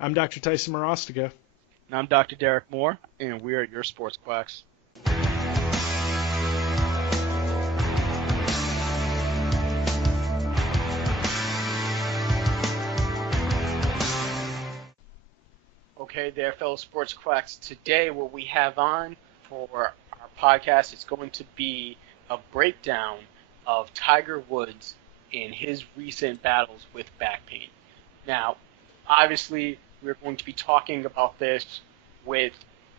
I'm Dr. Tyson Morostica. And I'm Dr. Derek Moore, and we are your sports quacks. Okay there, fellow sports quacks. Today what we have on for our podcast is going to be a breakdown of Tiger Woods and his recent battles with back pain. Now, obviously, we're going to be talking about this with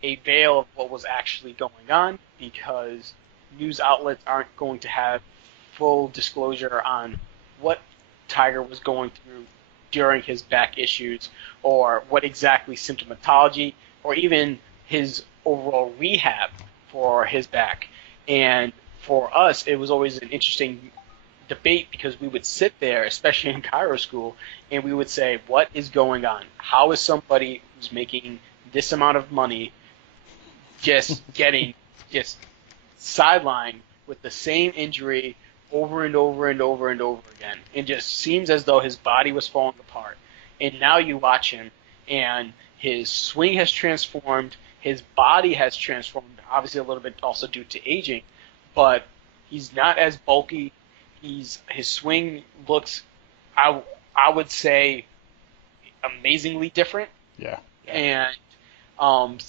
a veil of what was actually going on because news outlets aren't going to have full disclosure on what Tiger was going through during his back issues or what exactly symptomatology or even his overall rehab for his back. And for us, it was always an interesting debate because we would sit there, especially in chiro school, and we would say, what is going on? How is somebody who's making this amount of money just getting just sidelined with the same injury over and over and over and over again? It just seems as though his body was falling apart. And now you watch him, and his swing has transformed, his body has transformed, obviously a little bit also due to aging, but he's not as bulky. His swing looks, I would say, amazingly different. Yeah. And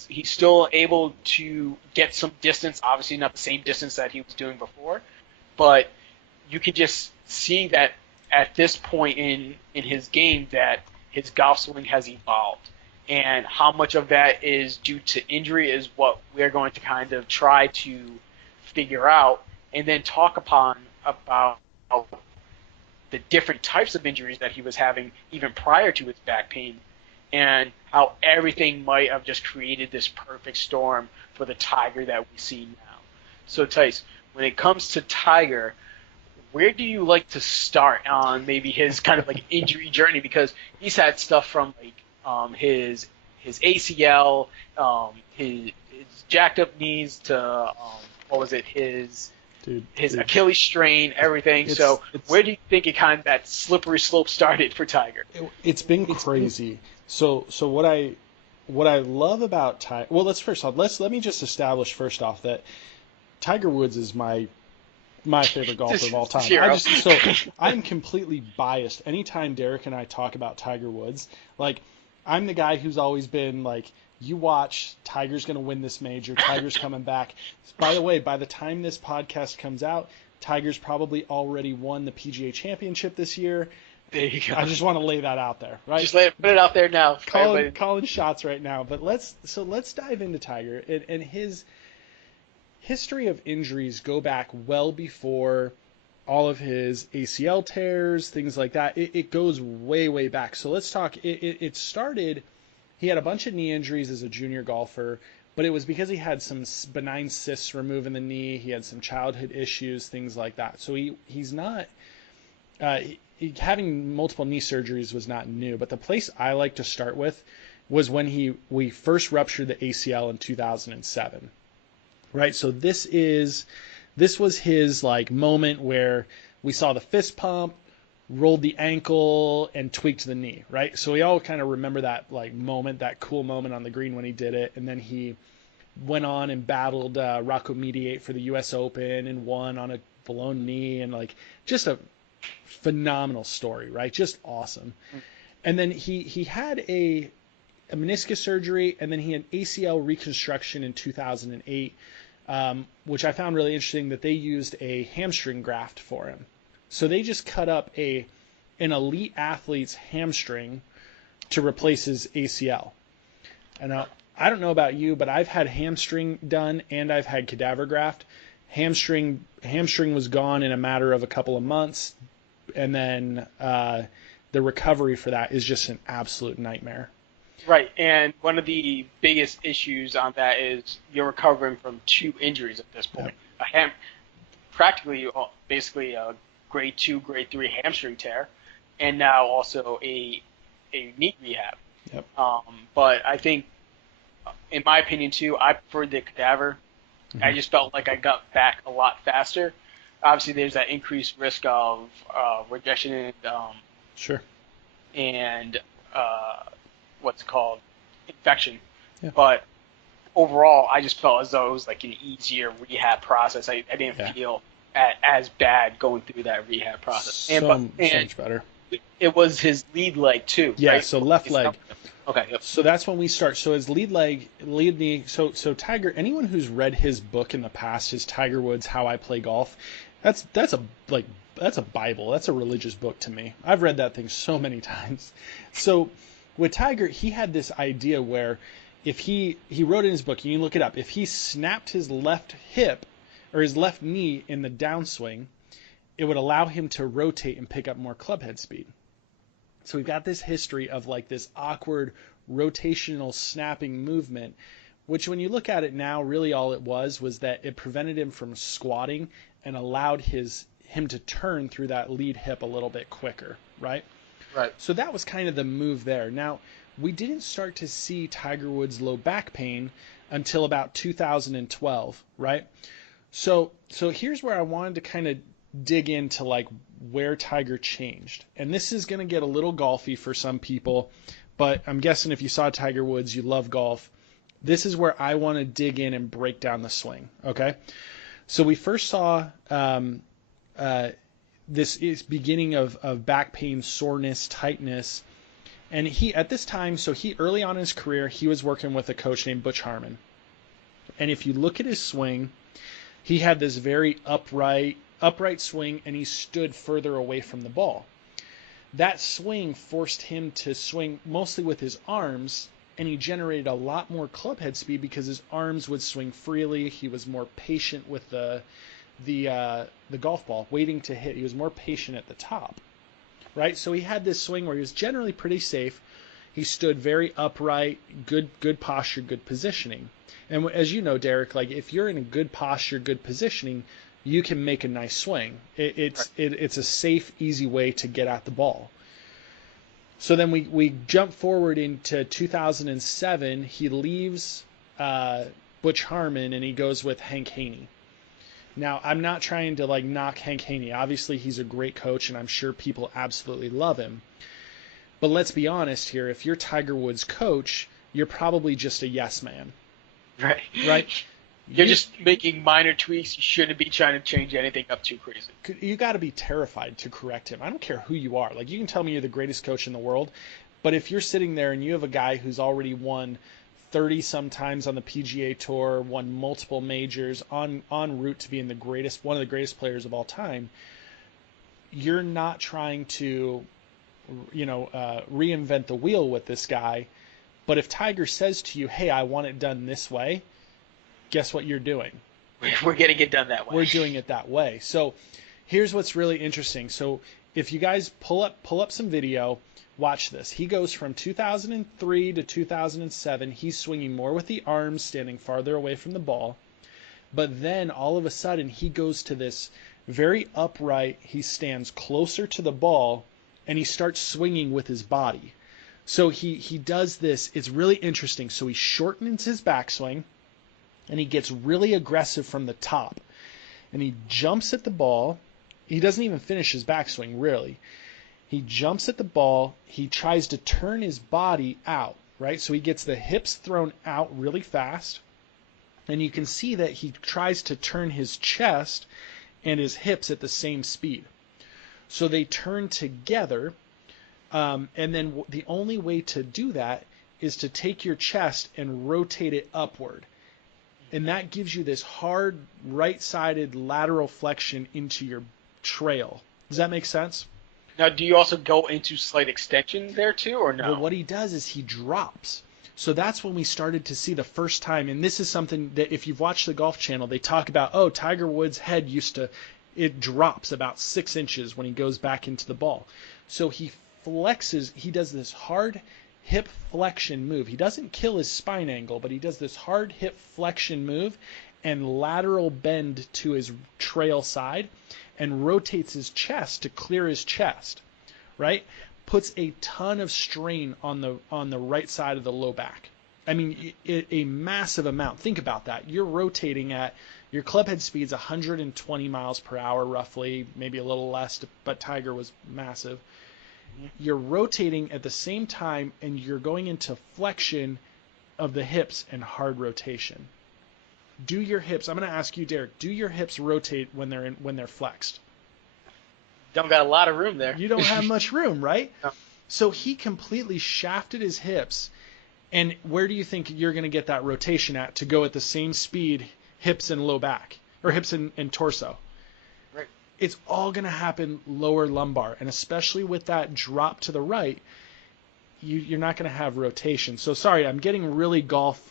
he's still able to get some distance, obviously not the same distance that he was doing before, but you can just see that at this point in his game that his golf swing has evolved. And how much of that is due to injury is what we're going to kind of try to figure out and then talk about the different types of injuries that he was having even prior to his back pain and how everything might have just created this perfect storm for the Tiger that we see now. So, Tice, when it comes to Tiger, where do you like to start on maybe his kind of like injury journey? Because he's had stuff from like his ACL, his jacked up knees to his Achilles strain, everything. So where do you think it kind of that slippery slope started for Tiger? It's been crazy. So what I love about Tiger. Well, let me just establish first off that Tiger Woods is my favorite golfer of all time. I'm completely biased. Anytime Derek and I talk about Tiger Woods, like I'm the guy who's always been like, you watch, Tiger's going to win this major, Tiger's coming back. By the way, by the time this podcast comes out, Tiger's probably already won the PGA Championship this year. There you go. I just want to lay that out there, right? Just put it out there now. Calling shots right now. But let's dive into Tiger and his history of injuries go back well before all of his ACL tears, things like that. It goes way, way back. So let's talk. It started, he had a bunch of knee injuries as a junior golfer, but it was because he had some benign cysts removed in the knee. He had some childhood issues, things like that. So he's not, having multiple knee surgeries was not new. But the place I like to start with was when we first ruptured the ACL in 2007. Right, so this was his like moment where we saw the fist pump, rolled the ankle, and tweaked the knee. Right, so we all kind of remember that like moment, that cool moment on the green when he did it, and then he went on and battled Rocco Mediate for the U.S. Open and won on a blown knee, and like just a phenomenal story, right? Just awesome. And then he had a meniscus surgery, and then he had ACL reconstruction in 2008. Which I found really interesting that they used a hamstring graft for him. So they just cut up an elite athlete's hamstring to replace his ACL. And I don't know about you, but I've had hamstring done and I've had cadaver graft. Hamstring was gone in a matter of a couple of months, and then the recovery for that is just an absolute nightmare. Right, and one of the biggest issues on that is you're recovering from two injuries at this point. Yep. Basically a grade 2, grade 3 hamstring tear, and now also a knee rehab. Yep. But I think, in my opinion too, I preferred the cadaver. Mm-hmm. I just felt like I got back a lot faster. Obviously, there's that increased risk of rejection and sure. And what's called infection. Yeah. But overall, I just felt as though it was like an easier rehab process. I didn't feel as bad going through that rehab process. So much better. It was his lead leg too, Yeah, right? so left leg. Okay. Yep. So that's when we start. So his lead knee. So Tiger. Anyone who's read his book in the past, his Tiger Woods How I Play Golf, that's a Bible. That's a religious book to me. I've read that thing so many times. So with Tiger, he had this idea where if he wrote in his book, you can look it up. If he snapped his left hip or his left knee in the downswing, it would allow him to rotate and pick up more clubhead speed. So we've got this history of like this awkward rotational snapping movement, which when you look at it now, really all it was that it prevented him from squatting and allowed him to turn through that lead hip a little bit quicker, right? Right. So that was kind of the move there. Now, we didn't start to see Tiger Woods' low back pain until about 2012, right? So here's where I wanted to kind of dig into like where Tiger changed. And this is going to get a little golfy for some people, but I'm guessing if you saw Tiger Woods, you love golf. This is where I want to dig in and break down the swing, okay? So we first saw this is beginning of back pain, soreness, tightness. And he, at this time, so he early on in his career, he was working with a coach named Butch Harmon. And if you look at his swing, he had this very upright swing, and he stood further away from the ball. That swing forced him to swing mostly with his arms, and he generated a lot more clubhead speed because his arms would swing freely. He was more patient with the golf ball, waiting to hit. He was more patient at the top, right? So he had this swing where he was generally pretty safe. He stood very upright, good posture, good positioning. And as you know, Derek, like if you're in a good posture, good positioning, you can make a nice swing. It's a safe, easy way to get at the ball. So then we jump forward into 2007. He leaves Butch Harmon and he goes with Hank Haney. Now, I'm not trying to like knock Hank Haney. Obviously, he's a great coach, and I'm sure people absolutely love him. But let's be honest here. If you're Tiger Woods' coach, you're probably just a yes man. Right? You're just making minor tweaks. You shouldn't be trying to change anything up too crazy. You got to be terrified to correct him. I don't care who you are. Like, you can tell me you're the greatest coach in the world, but if you're sitting there and you have a guy who's already won 30 sometimes on the PGA Tour, won multiple majors, on route to being one of the greatest players of all time, you're not trying to, reinvent the wheel with this guy. But if Tiger says to you, "Hey, I want it done this way," guess what you're doing? We're getting it done that way. We're doing it that way. So here's what's really interesting. So if you guys pull up some video, watch this. He goes from 2003 to 2007. He's swinging more with the arms, standing farther away from the ball. But then all of a sudden he goes to this very upright. He stands closer to the ball and he starts swinging with his body. So he does this. It's really interesting. So he shortens his backswing and he gets really aggressive from the top. And he jumps at the ball. He doesn't even finish his backswing, really. He jumps at the ball. He tries to turn his body out, right? So he gets the hips thrown out really fast. And you can see that he tries to turn his chest and his hips at the same speed. So they turn together. And then the only way to do that is to take your chest and rotate it upward. And that gives you this hard right-sided lateral flexion into your trail. Does that make sense? Now, do you also go into slight extension there too, or no? Well, what he does is he drops. So that's when we started to see the first time, and this is something that if you've watched the Golf Channel, they talk about, Tiger Woods' head it drops about 6 inches when he goes back into the ball. So he flexes, he does this hard hip flexion move. He doesn't kill his spine angle, but he does this hard hip flexion move and lateral bend to his trail side and rotates his chest to clear his chest, right? Puts a ton of strain on the right side of the low back. I mean, a massive amount. Think about that. You're rotating at your clubhead speed's 120 miles per hour roughly, maybe a little less, but Tiger was massive. you're rotating at the same time, and you're going into flexion of the hips and hard rotation. Do your hips, I'm going to ask you, Derek, do your hips rotate when they're flexed? Don't got a lot of room there. You don't have much room, right? No. So he completely shafted his hips. And where do you think you're going to get that rotation at to go at the same speed, hips and low back, or hips and torso? Right. It's all going to happen lower lumbar. And especially with that drop to the right, you're not going to have rotation. So sorry, I'm getting really golf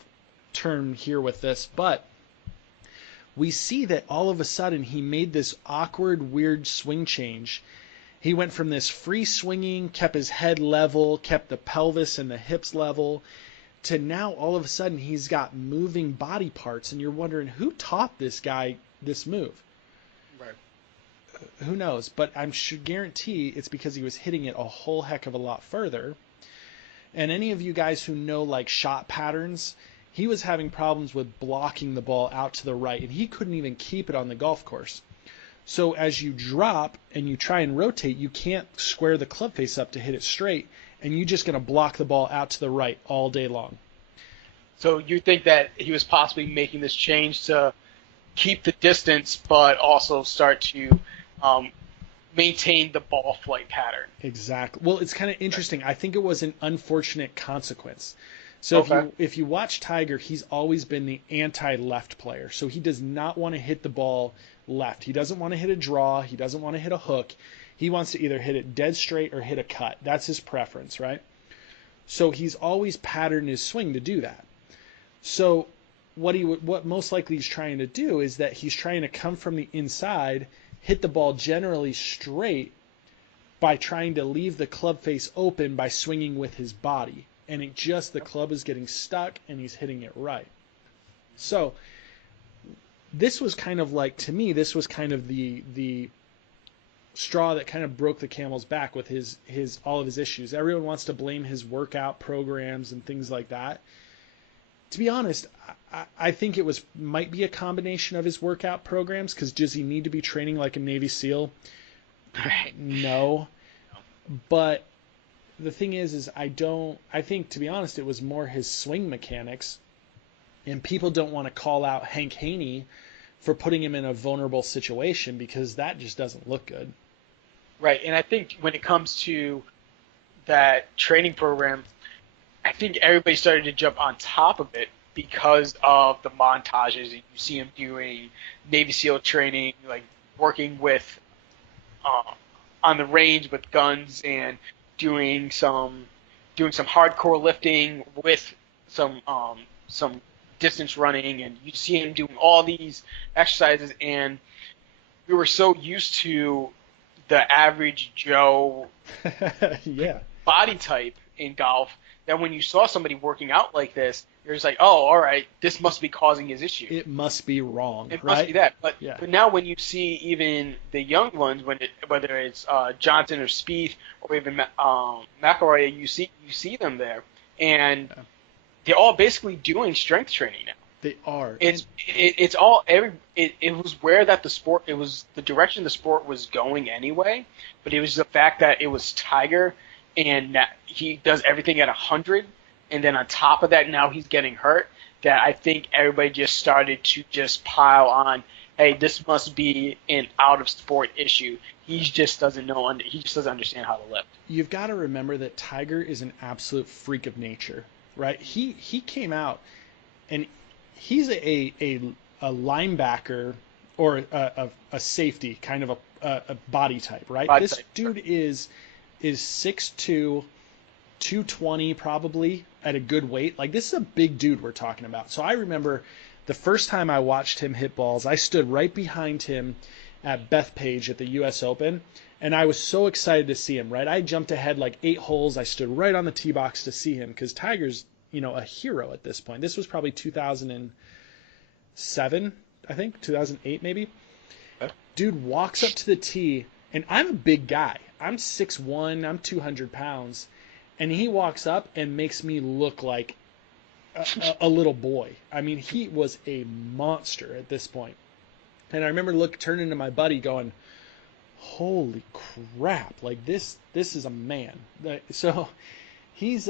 term here with this, but we see that all of a sudden he made this awkward, weird swing change. He went from this free swinging, kept his head level, kept the pelvis and the hips level, to now all of a sudden he's got moving body parts, and you're wondering who taught this guy this move. Right. Who knows? But I should guarantee it's because he was hitting it a whole heck of a lot further. And any of you guys who know like shot patterns, he was having problems with blocking the ball out to the right, and he couldn't even keep it on the golf course. So as you drop and you try and rotate, you can't square the club face up to hit it straight, and you're just going to block the ball out to the right all day long. So you think that he was possibly making this change to keep the distance, but also start to maintain the ball flight pattern? Exactly. Well, it's kind of interesting. I think it was an unfortunate consequence. So if you watch Tiger, he's always been the anti-left player. So he does not want to hit the ball left. He doesn't want to hit a draw. He doesn't want to hit a hook. He wants to either hit it dead straight or hit a cut. That's his preference, right? So he's always patterned his swing to do that. So what most likely he's trying to do is that he's trying to come from the inside, hit the ball generally straight by trying to leave the club face open by swinging with his body. And the club is getting stuck and he's hitting it right. So this was kind of like, to me, this was kind of the straw that kind of broke the camel's back with all of his issues. Everyone wants to blame his workout programs and things like that. To be honest, I think it might be a combination of his workout programs, because does he need to be training like a Navy SEAL? No. But the thing is I think, to be honest, it was more his swing mechanics, and people don't want to call out Hank Haney for putting him in a vulnerable situation, because that just doesn't look good. Right, and I think when it comes to that training program, I think everybody started to jump on top of it because of the montages. You see him doing Navy SEAL training, like working with on the range with guns and doing some hardcore lifting with some distance running, and you see him doing all these exercises, and we were so used to the average Joe yeah. body type in golf that when you saw somebody working out like this, you're just like, oh, all right, this must be causing his issue. It must be wrong. It right? must be that. But yeah. But now when you see even the young ones, whether it's Johnson or Spieth or even McIlroy, you see them there, and they're all basically doing strength training now. They are. It was where that it was the direction the sport was going anyway, but it was the fact that it was Tiger, and that he does everything at 100, and then on top of that now he's getting hurt, that I think everybody just started to just pile on, hey, this must be an out of sport issue. He just doesn't understand how to lift. You've got to remember that Tiger is an absolute freak of nature, right? He came out, and he's a linebacker or a safety, kind of a body type, right? This dude is 6'2", 220 probably at a good weight. Like, this is a big dude we're talking about. So I remember the first time I watched him hit balls, I stood right behind him at Bethpage at the U.S. Open, and I was so excited to see him, right? I jumped ahead like 8 holes. I stood right on the tee box to see him, because Tiger's, a hero at this point. This was probably 2007, I think, 2008 maybe. Dude walks up to the tee, and I'm a big guy. I'm 6'1", I'm 200 pounds, and he walks up and makes me look like a little boy. I mean, he was a monster at this point. And I remember turning to my buddy going, holy crap, like this is a man. So he's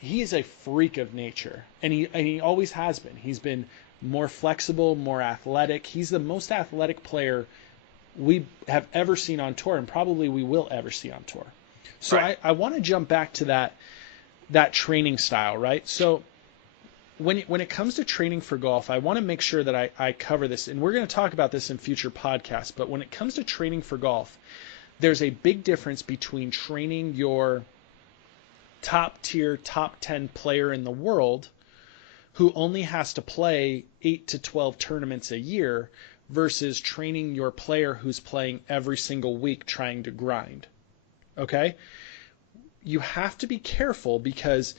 he is a freak of nature, and he always has been. He's been more flexible, more athletic. He's the most athletic player we have ever seen on tour, and probably we will ever see on tour. So Right. I want to jump back to that training style, right? So when it comes to training for golf, I want to make sure that I cover this, and we're going to talk about this in future podcasts. But when it comes to training for golf, there's a big difference between training your top tier, top 10 player in the world who only has to play 8 to 12 tournaments a year versus training your player who's playing every single week trying to grind. Okay? You have to be careful because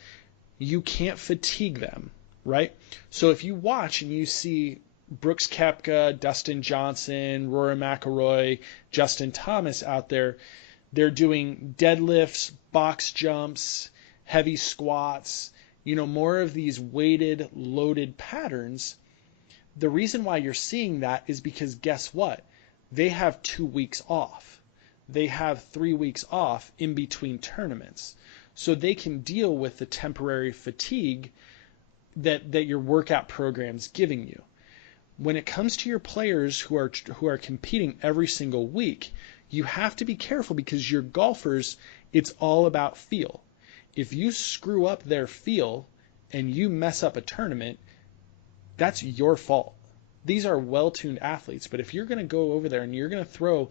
you can't fatigue them, right? So if you watch and you see Brooks Koepka, Dustin Johnson, Rory McIlroy, Justin Thomas out there, they're doing deadlifts, box jumps, heavy squats, more of these weighted, loaded patterns. The reason why you're seeing that is because guess what? They have 2 weeks off. They have 3 weeks off in between tournaments. So they can deal with the temporary fatigue that your workout program's giving you. When it comes to your players who are competing every single week, you have to be careful because your golfers, it's all about feel. If you screw up their feel and you mess up a tournament, that's your fault. These are well-tuned athletes, but if you're going to go over there and you're going to throw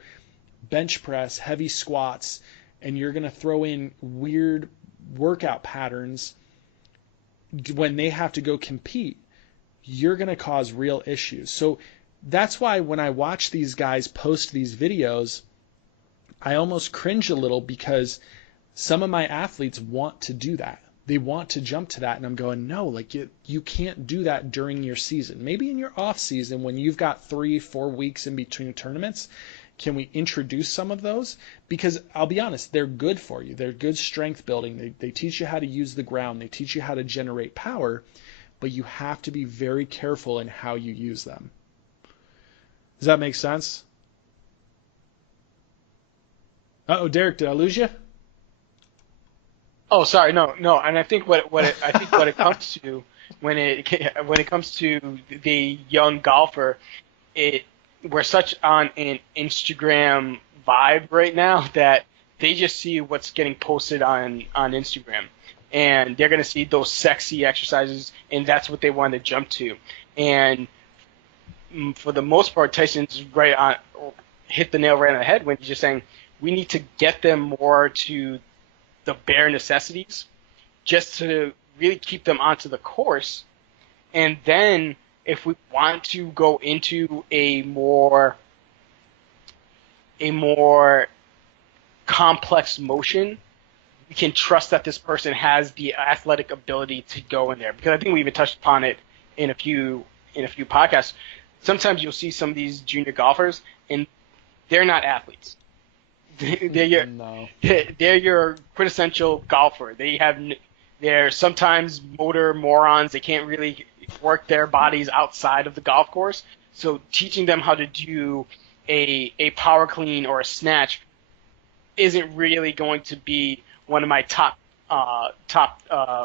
bench press, heavy squats, and you're going to throw in weird workout patterns when they have to go compete, you're going to cause real issues. So that's why when I watch these guys post these videos, I almost cringe a little because some of my athletes want to do that. They want to jump to that, and I'm going, no, like you can't do that during your season. Maybe in your off season when you've got 3-4 weeks in between tournaments, can we introduce some of those? Because I'll be honest, they're good for you. They're good strength building. They teach you how to use the ground. They teach you how to generate power, but you have to be very careful in how you use them. Does that make sense? Uh-oh, Derek, did I lose you? Oh, sorry, no. And I think what it comes to when it comes to the young golfer, we're such on an Instagram vibe right now that they just see what's getting posted on Instagram, and they're gonna see those sexy exercises, and that's what they want to jump to. And for the most part, Tyson's hit the nail right on the head when he's just saying we need to get them more to the bare necessities just to really keep them onto the course. And then if we want to go into a more complex motion, we can trust that this person has the athletic ability to go in there. Because I think we even touched upon it in a few podcasts. Sometimes you'll see some of these junior golfers and they're not athletes. They're your quintessential golfer. They're sometimes motor morons. They can't really work their bodies outside of the golf course. So teaching them how to do a power clean or a snatch isn't really going to be one of my top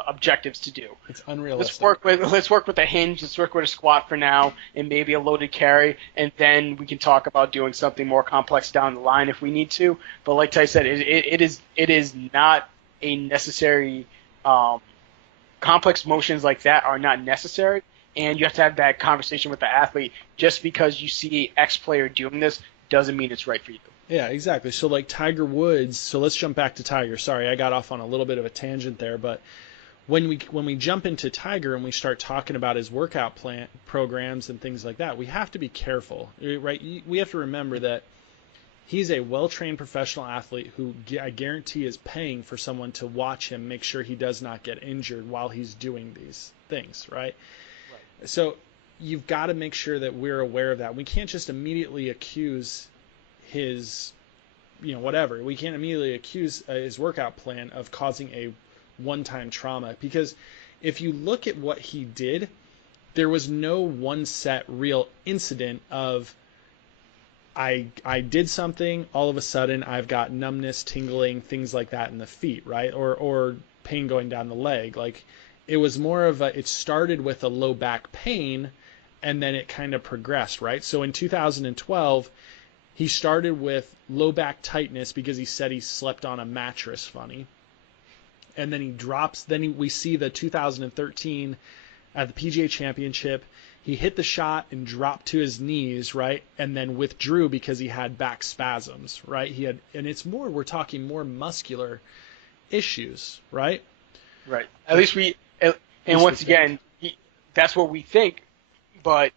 objectives to do. It's unrealistic. Let's work with a hinge. Let's work with a squat for now, and maybe a loaded carry, and then we can talk about doing something more complex down the line if we need to. But like Ty said, it is not a necessary. Complex motions like that are not necessary, and you have to have that conversation with the athlete. Just because you see X player doing this doesn't mean it's right for you. Yeah, exactly. So like Tiger Woods, so let's jump back to Tiger. Sorry, I got off on a little bit of a tangent there, but when we jump into Tiger and we start talking about his workout plan programs and things like that, we have to be careful, right? We have to remember that he's a well-trained professional athlete who I guarantee is paying for someone to watch him, make sure he does not get injured while he's doing these things, right? So you've got to make sure that we're aware of that. We can't just immediately accuse his, whatever. We can't immediately accuse his workout plan of causing a one-time trauma, because if you look at what he did, there was no one set real incident of I did something, all of a sudden I've got numbness, tingling, things like that in the feet, right? Or pain going down the leg. Like it was more of it started with a low back pain and then it kind of progressed, right? So in 2012, he started with low back tightness because he said he slept on a mattress funny. And then he drops, we see the 2013 at the PGA Championship. He hit the shot and dropped to his knees, right? And then withdrew because he had back spasms, right? And it's more, we're talking more muscular issues, right? Right. At least and once again, that's what we think, but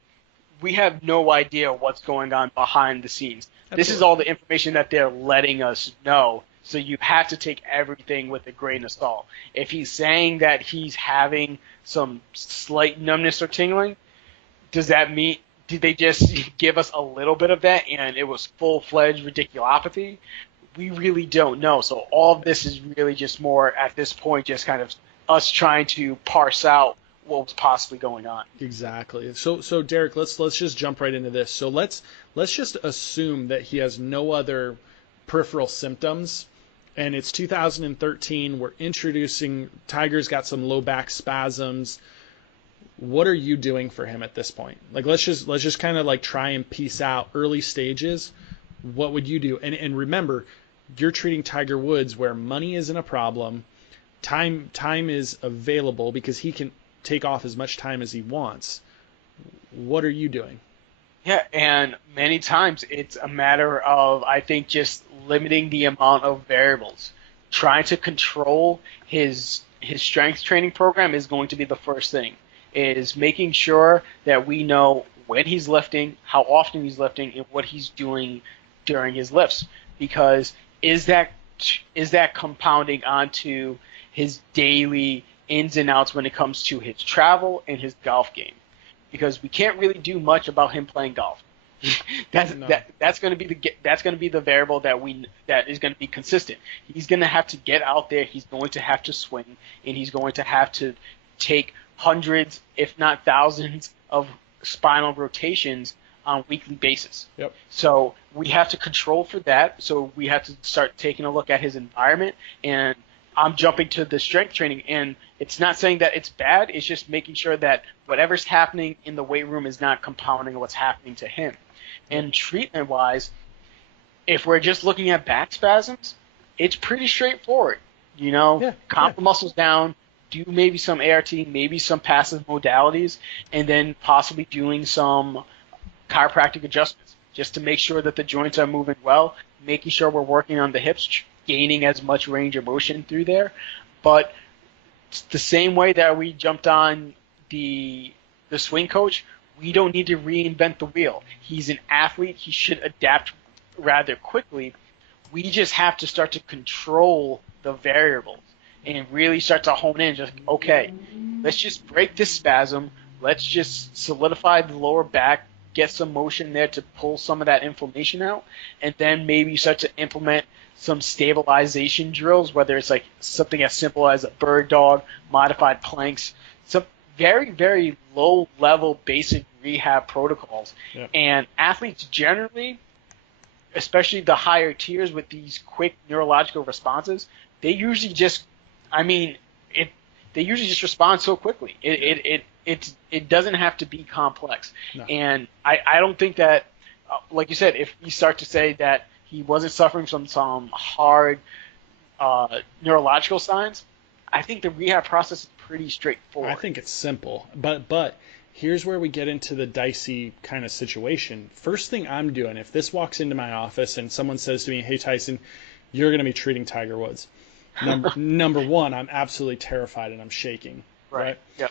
we have no idea what's going on behind the scenes. Absolutely. This is all the information that they're letting us know. So you have to take everything with a grain of salt. If he's saying that he's having some slight numbness or tingling, does that mean, did they just give us a little bit of that and it was full-fledged radiculopathy? We really don't know. So all of this is really just more, at this point, just kind of us trying to parse out what was possibly going on. Exactly. So Derek, let's just jump right into this. So let's just assume that he has no other peripheral symptoms, and it's 2013. We're introducing Tiger's got some low back spasms. What are you doing for him at this point? Like let's just kind of like try and piece out early stages. What would you do? And remember, you're treating Tiger Woods where money isn't a problem. Time is available because he can take off as much time as he wants. What are you doing? Yeah, and many times it's a matter of, I think, just limiting the amount of variables. Trying to control his strength training program is going to be the first thing. Is making sure that we know when he's lifting, how often he's lifting, and what he's doing during his lifts. Because is that compounding onto his daily ins and outs when it comes to his travel and his golf game? Because we can't really do much about him playing golf. That's going to be the variable that is going to be consistent. He's going to have to get out there. He's going to have to swing, and he's going to have to take hundreds, if not thousands, of spinal rotations on a weekly basis. Yep. So we have to control for that. So we have to start taking a look at his environment, and I'm jumping to the strength training, and it's not saying that it's bad. It's just making sure that whatever's happening in the weight room is not compounding what's happening to him. And treatment-wise, if we're just looking at back spasms, it's pretty straightforward. Calm the muscles down, do maybe some ART, maybe some passive modalities, and then possibly doing some chiropractic adjustments just to make sure that the joints are moving well, making sure we're working on the hips, gaining as much range of motion through there. But the same way that we jumped on the swing coach, we don't need to reinvent the wheel. He's an athlete. He should adapt rather quickly. We just have to start to control the variables and really start to hone in. Just, okay, let's just break this spasm. Let's just solidify the lower back, get some motion there to pull some of that inflammation out, and then maybe start to implement some stabilization drills, whether it's like something as simple as a bird dog, modified planks, some very, very low-level basic rehab protocols. Yeah. And athletes generally, especially the higher tiers with these quick neurological responses, they usually just, they usually just respond so quickly. It doesn't have to be complex. No. And I don't think that, like you said, if you start to say that he wasn't suffering from some hard neurological signs, I think the rehab process is pretty straightforward. I think it's simple. But here's where we get into the dicey kind of situation. First thing I'm doing, if this walks into my office and someone says to me, hey, Tyson, you're going to be treating Tiger Woods. Number one, I'm absolutely terrified and I'm shaking. Right? Yep.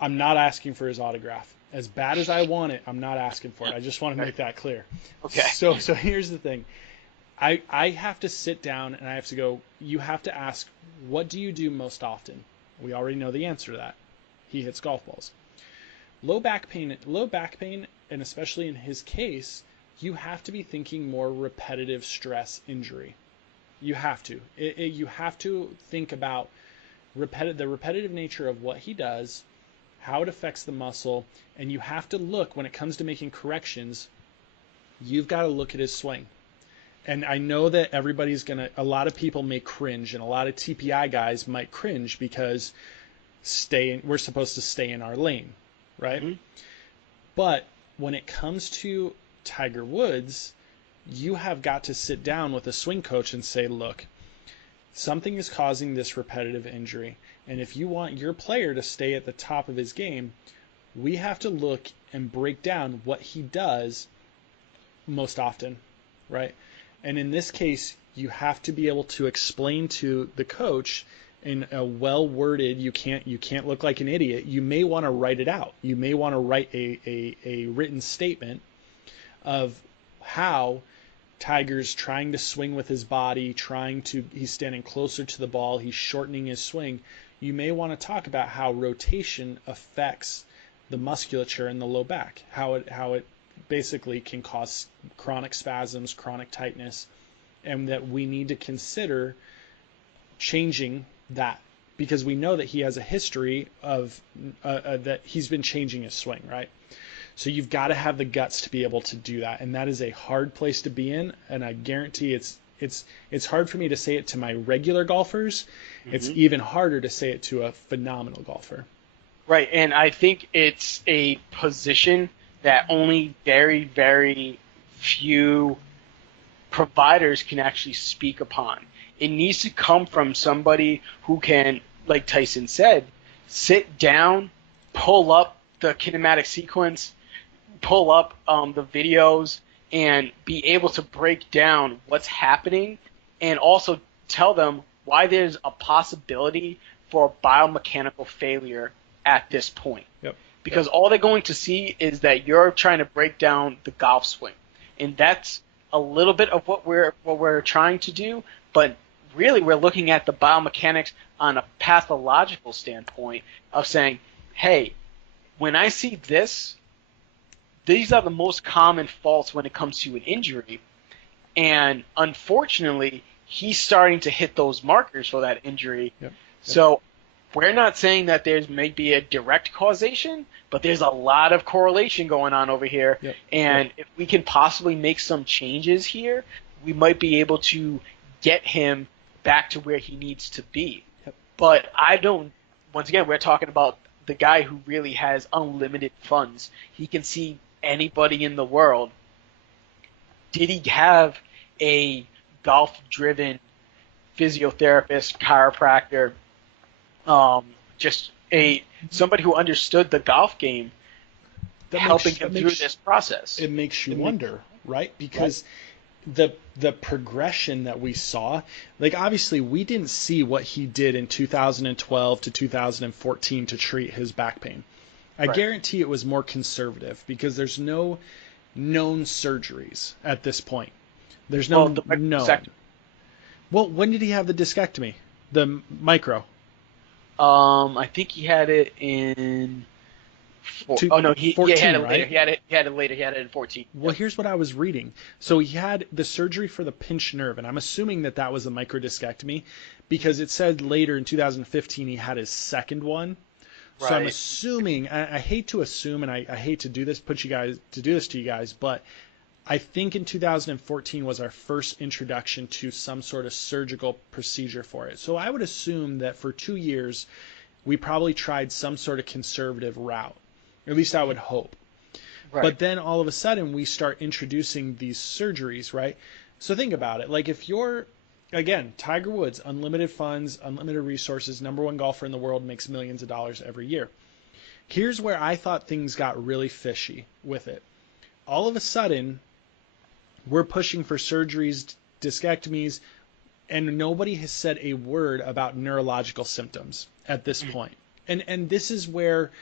I'm not asking for his autograph. As bad as I want it, I'm not asking for it. I just want to make that clear. Okay. So here's the thing. I have to sit down and I have to go, you have to ask, what do you do most often? We already know the answer to that. He hits golf balls. Low back pain, and especially in his case, you have to be thinking more repetitive stress injury. You have to. You have to think about the repetitive nature of what he does, how it affects the muscle, and you have to look, when it comes to making corrections, you've got to look at his swing. And I know that a lot of people may cringe, and a lot of TPI guys might cringe because we're supposed to stay in our lane, right? Mm-hmm. But when it comes to Tiger Woods, you have got to sit down with a swing coach and say, look, something is causing this repetitive injury. And if you want your player to stay at the top of his game, we have to look and break down what he does most often, right? And in this case, you have to be able to explain to the coach in a well-worded, you can't look like an idiot. You may want to write it out. You may want to write a written statement of how Tiger's trying to swing with his body, he's standing closer to the ball, he's shortening his swing. You may want to talk about how rotation affects the musculature in the low back, how it basically can cause chronic spasms, chronic tightness, and that we need to consider changing that because we know that he has a history of that he's been changing his swing, right? So you've got to have the guts to be able to do that, and that is a hard place to be in. And I guarantee it's hard for me to say it to my regular golfers. Mm-hmm. It's even harder to say it to a phenomenal golfer. Right, and I think it's a position that only very, very few providers can actually speak upon. It needs to come from somebody who can, like Tyson said, sit down, pull up the kinematic sequence, pull up the videos, and be able to break down what's happening and also tell them why there's a possibility for biomechanical failure at this point. Yep. Because all they're going to see is that you're trying to break down the golf swing. And that's a little bit of what we're trying to do, but really we're looking at the biomechanics on a pathological standpoint of saying, hey, when I see this, these are the most common faults when it comes to an injury. And unfortunately, he's starting to hit those markers for that injury. Yep. So we're not saying that there's maybe a direct causation, but there's a lot of correlation going on over here. Yep. And if we can possibly make some changes here, we might be able to get him back to where he needs to be. Yep. But once again, we're talking about the guy who really has unlimited funds. He can see anybody in the world. Did he have a golf-driven physiotherapist, chiropractor, somebody who understood the golf game, helping him through this process? It makes you wonder, right? Because the progression that we saw, like obviously we didn't see what he did in 2012 to 2014 to treat his back pain. I guarantee it was more conservative because there's no known surgeries at this point. There's no known. Well, when did he have the discectomy? The micro? I think he had it in. He 14, had it right? later. He had it later. He had it in 14. Well, here's what I was reading. So he had the surgery for the pinched nerve, and I'm assuming that was a microdiscectomy because it said later in 2015 he had his second one. Right. So I'm assuming. I hate to assume, and I hate to do this, to you guys, but I think in 2014 was our first introduction to some sort of surgical procedure for it. So I would assume that for 2 years, we probably tried some sort of conservative route. At least I would hope. Right. But then all of a sudden, we start introducing these surgeries, right? So think about it. Like if you're, again, Tiger Woods, unlimited funds, unlimited resources, #1 golfer in the world, makes millions of dollars every year. Here's where I thought things got really fishy with it. All of a sudden, we're pushing for surgeries, discectomies, and nobody has said a word about neurological symptoms at this point. And this is where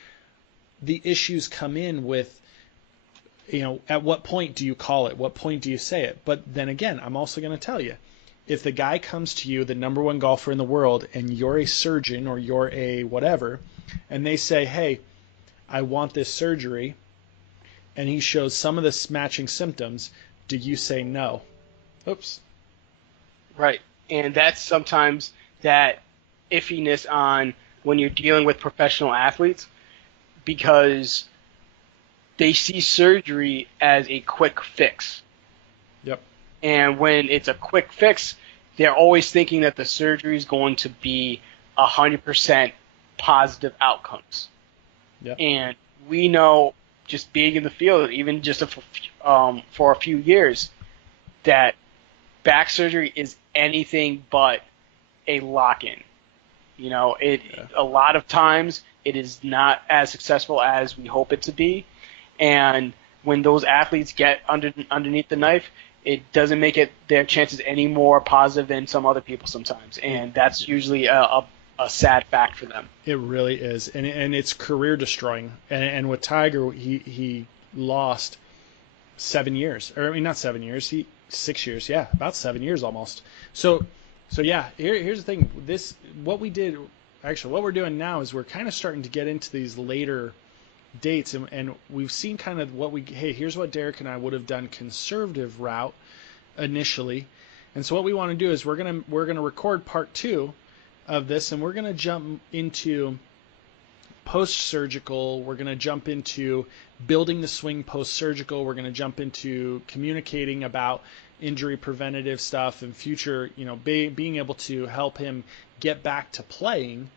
the issues come in with, at what point do you call it? What point do you say it? But then again, I'm also going to tell you, if the guy comes to you, the #1 golfer in the world, and you're a surgeon or you're a whatever, and they say, hey, I want this surgery, and he shows some of the matching symptoms, do you say no? Oops. Right. And that's sometimes that iffiness on when you're dealing with professional athletes because they see surgery as a quick fix. Yep. And when it's a quick fix, they're always thinking that the surgery is going to be 100% positive outcomes. Yep. And we know, just being in the field, even just for a few years, that back surgery is anything but a lock-in. A lot of times it is not as successful as we hope it to be, and when those athletes get underneath the knife, it doesn't make their chances any more positive than some other people sometimes, and that's usually a sad fact for them. It really is, and it's career destroying. And with Tiger, he lost 7 years, or I mean not 7 years, 6 years, yeah, about 7 years almost. So yeah, here's the thing. What we're doing now is we're kind of starting to get into these later dates, and we've seen kind of here's what Derek and I would have done conservative route initially. And so what we want to do is we're gonna record part 2 of this, and we're gonna jump into post-surgical. We're gonna jump into building the swing post-surgical. We're gonna jump into communicating about injury preventative stuff and future, being able to help him get back to playing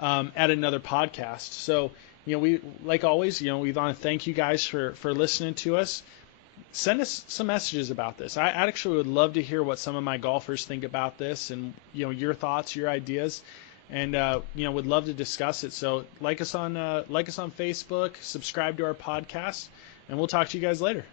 at another podcast. So, we, like always, we want to thank you guys for listening to us. Send us some messages about this. I actually would love to hear what some of my golfers think about this, and your thoughts, your ideas, and would love to discuss it. So like us on Facebook, subscribe to our podcast, and we'll talk to you guys later.